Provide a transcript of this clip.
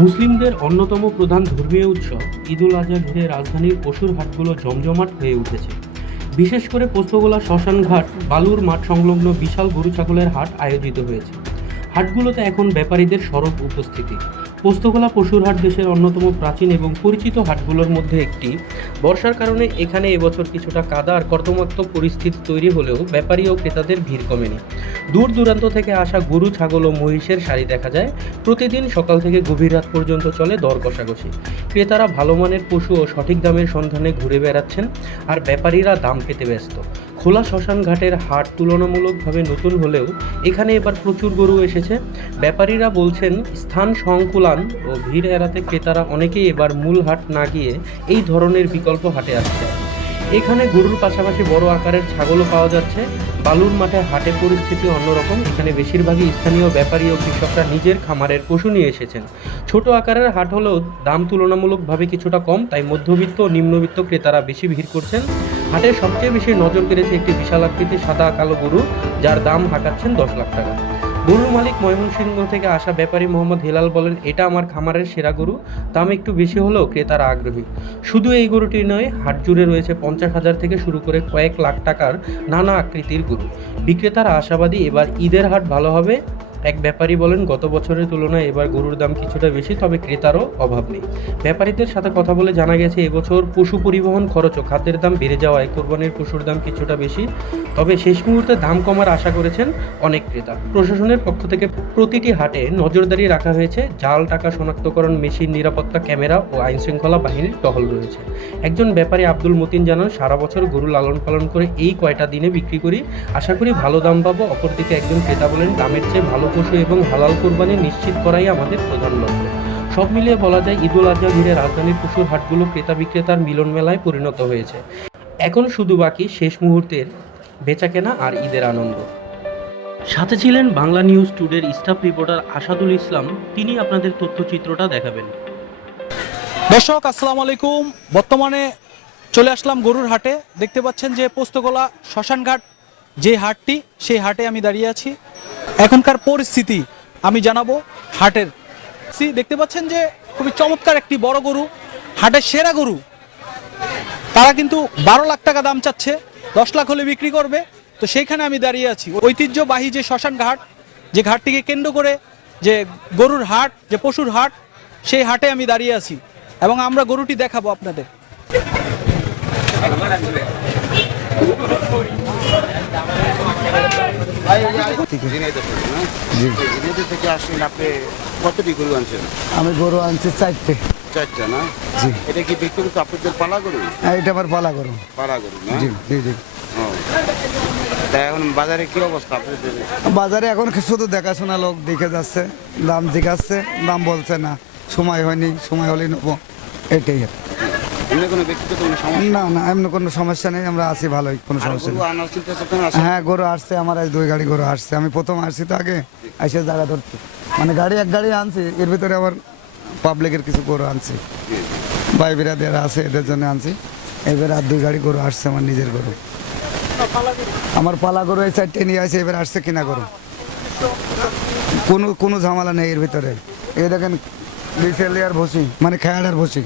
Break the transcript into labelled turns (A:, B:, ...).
A: মুসলিমদের অন্যতম প্রধান ধর্মীয় উৎসব ঈদুল আজহা ঘিরে রাজধানীর পশুর হাটগুলো জমজমাট হয়ে উঠেছে। বিশেষ করে পোস্তগোলা শ্মশানঘাট, বালুর মাঠ সংলগ্ন বিশাল গরু ছাগলের হাট আয়োজিত হয়েছে। হাটগুলোতে এখন ব্যাপারীদের সরব উপস্থিতি। পোস্তগোলা পশুর হাট দেশের অন্যতম প্রাচীন এবং পরিচিত হাটগুলোর মধ্যে একটি। বর্ষার কারণে এখানে এবছর কিছুটা কাদা আর কর্দমাক্ত পরিস্থিতি তৈরি হলেও ব্যাপারী ও ক্রেতাদের ভিড় কমেনি। দূর দূরান্ত থেকে আসা গরু, ছাগল ও মহিষের শাড়ি দেখা যায়। প্রতিদিন সকাল থেকে গভীর রাত পর্যন্ত চলে দর কষাকষি। ক্রেতারা ভালো মানের পশু ও সঠিক দামের সন্ধানে ঘুরে বেড়াচ্ছেন আর ব্যাপারীরা দাম পেতে ব্যস্ত। খোলা শ্মশান ঘাটের হাট তুলনামূলকভাবে নতুন হলেও এখানে এবার প্রচুর গরু এসেছে। ব্যাপারীরা বলছেন, স্থান সংকুলান ও ভিড় এড়াতে ক্রেতারা অনেকেই এবার মূল হাট না গিয়ে এই ধরনের বিকল্প হাটে আসছে। এখানে গরুর পাশাপাশি বড় আকারের ছাগলও পাওয়া যাচ্ছে। বালুর মাঠে হাটের পরিস্থিতি অন্যরকম। এখানে বেশিরভাগই স্থানীয় ব্যাপারী ও কৃষকরা নিজের খামারের পশু নিয়ে এসেছেন। ছোট আকারের হাট হলেও দাম তুলনামূলকভাবে কিছুটা কম, তাই মধ্যবিত্ত ও নিম্নবিত্ত ক্রেতারা বেশি ভিড় করছেন। হাটে সবচেয়ে বেশি নজর কেড়েছে একটি বিশাল আকৃতির সাদা কালো গরু, যার দাম হাঁকাচ্ছেন দশ লাখ টাকা। গরুর মালিক ময়মনসিংহ থেকে আসা ব্যাপারী মোহাম্মদ হেলাল বলেন, এটা আমার খামারের সেরা গরু। দাম একটু বেশি হলেও ক্রেতারা আগ্রহী। শুধু এই গরুটি নয়, হাট জুড়ে রয়েছে পঞ্চাশ হাজার থেকে শুরু করে কয়েক লাখ টাকার নানা আকৃতির গরু। বিক্রেতারা আশাবাদী, এবার ঈদের হাট ভালো হবে। এক ব্যাপারী বলেন, গত বছরের তুলনায় এবার গরুর দাম কিছুটা বেশি, তবে ক্রেতারও অভাব নেই। ব্যাপারীদের সাথে কথা বলে জানা গেছে, এবছর পশু পরিবহন খরচ ও খাদ্যের দাম বেড়ে যাওয়ায় কোরবানির পশুর দাম কিছুটা বেশি, তবে শেষ মুহূর্তে দাম কমার আশা করেছেন অনেক ক্রেতা। প্রশাসনের পক্ষ থেকে প্রতিটি হাটে নজরদারি রাখা হয়েছে, জাল টাকা শনাক্তকরণ মেশিন, নিরাপত্তা ক্যামেরা ও আইনশৃঙ্খলা বাহিনীর টহল রয়েছে। একজন ব্যাপারী আব্দুল মতিন জানান, সারা বছর গরু লালন পালন করে এই কয়টা দিনে বিক্রি করি, আশা করি ভালো দাম পাবো। অপরদিকে একজন ক্রেতা বলেন, দামের চেয়ে ভালো পশু এবং হালাল কোরবানি নিশ্চিত করাই আমাদের প্রধান লক্ষ্য। সব মিলিয়ে বলা যায়, ঈদুল আজহা ঘিরে রাজধানীর পশুর হাটগুলো ক্রেতা বিক্রেতার মিলন মেলায় পরিণত হয়েছে। এখন শুধু বাকি শেষ মুহূর্তের বেচাকেনা আর ঈদের আনন্দ। সাথে ছিলেন বাংলা নিউজ টুডের স্টাফ রিপোর্টার আসাদুল ইসলাম। তিনি আপনাদের তথ্যচিত্রটা দেখাবেন।
B: দর্শক, আসসালামু আলাইকুম। বর্তমানে চলে আসলাম গরুর হাটে। দেখতে পাচ্ছেন যে পোস্তগোলা শ্মশানঘাট যে হাটটি, সেই হাটে আমি দাঁড়িয়ে আছি। এখনকার পরিস্থিতি আমি জানাব হাটের। সি, দেখতে পাচ্ছেন যে খুবই চমৎকার একটি বড় গরু, হাটের সেরা গরু। তারা কিন্তু বারো লাখ টাকা দাম চাচ্ছে, দশ লাখ হলে বিক্রি করবে। তো সেইখানে আমি দাঁড়িয়ে আছি। ঐতিহ্যবাহী যে শ্মশান ঘাট, যে ঘাটটিকে কেন্দ্র করে যে গরুর হাট, যে পশুর হাট, সেই হাটে আমি দাঁড়িয়ে আছি। এবং আমরা গরুটি দেখাবো আপনাদের।
C: থেকে আসেন আপনি কতটি গরু আনছেন?
D: আমি গরু আনছি চারটে।
C: চারটা না?
D: জি।
C: এটা কি ব্যক্তিগত আপনাদের পালা গরু?
D: এটা আমার পালা গরু।
C: পালা গরু না?
D: জি জি জি।
C: এখন বাজারে কি অবস্থা
D: বাজারে এখন শুধু দেখাশোনা লোক দেখে যাচ্ছে দাম জিজ্ঞাসছে দাম বলছে না। সময় হয়নি সময় হলে নেব। এটাই আর।
C: এমনি কোনো ব্যক্তিগত কোনো সমস্যা?
D: না না এমনি কোনো সমস্যা নেই আমরা আছি ভালোই কোনো সমস্যা নেই।
C: আনার চিন্তা চেতনা আছে?
D: হ্যাঁ গরু আসছে আমার আজ দুই গাড়ি গরু আসছে আমি প্রথম আসছি তো আগে এসে জায়গা ধরছি মানে গাড়ি এক গাড়ি আনছি এর ভিতরে আবার পাবলিকের কিছু গরু আনছি। ভাই বিরাদের আছে এদের জন্য আনছি। এবার আর দুই গাড়ি গরু আসছে আমার নিজের গরু। আমার পালা গরু এই চারটে নিয়ে আসে এবার আসছে কিনা গরু। কোনো কোনো ঝামেলা নেই এর ভিতরে। এই দেখেন বিসেলি আর ভসি মানে খেয়ার আর ভসি।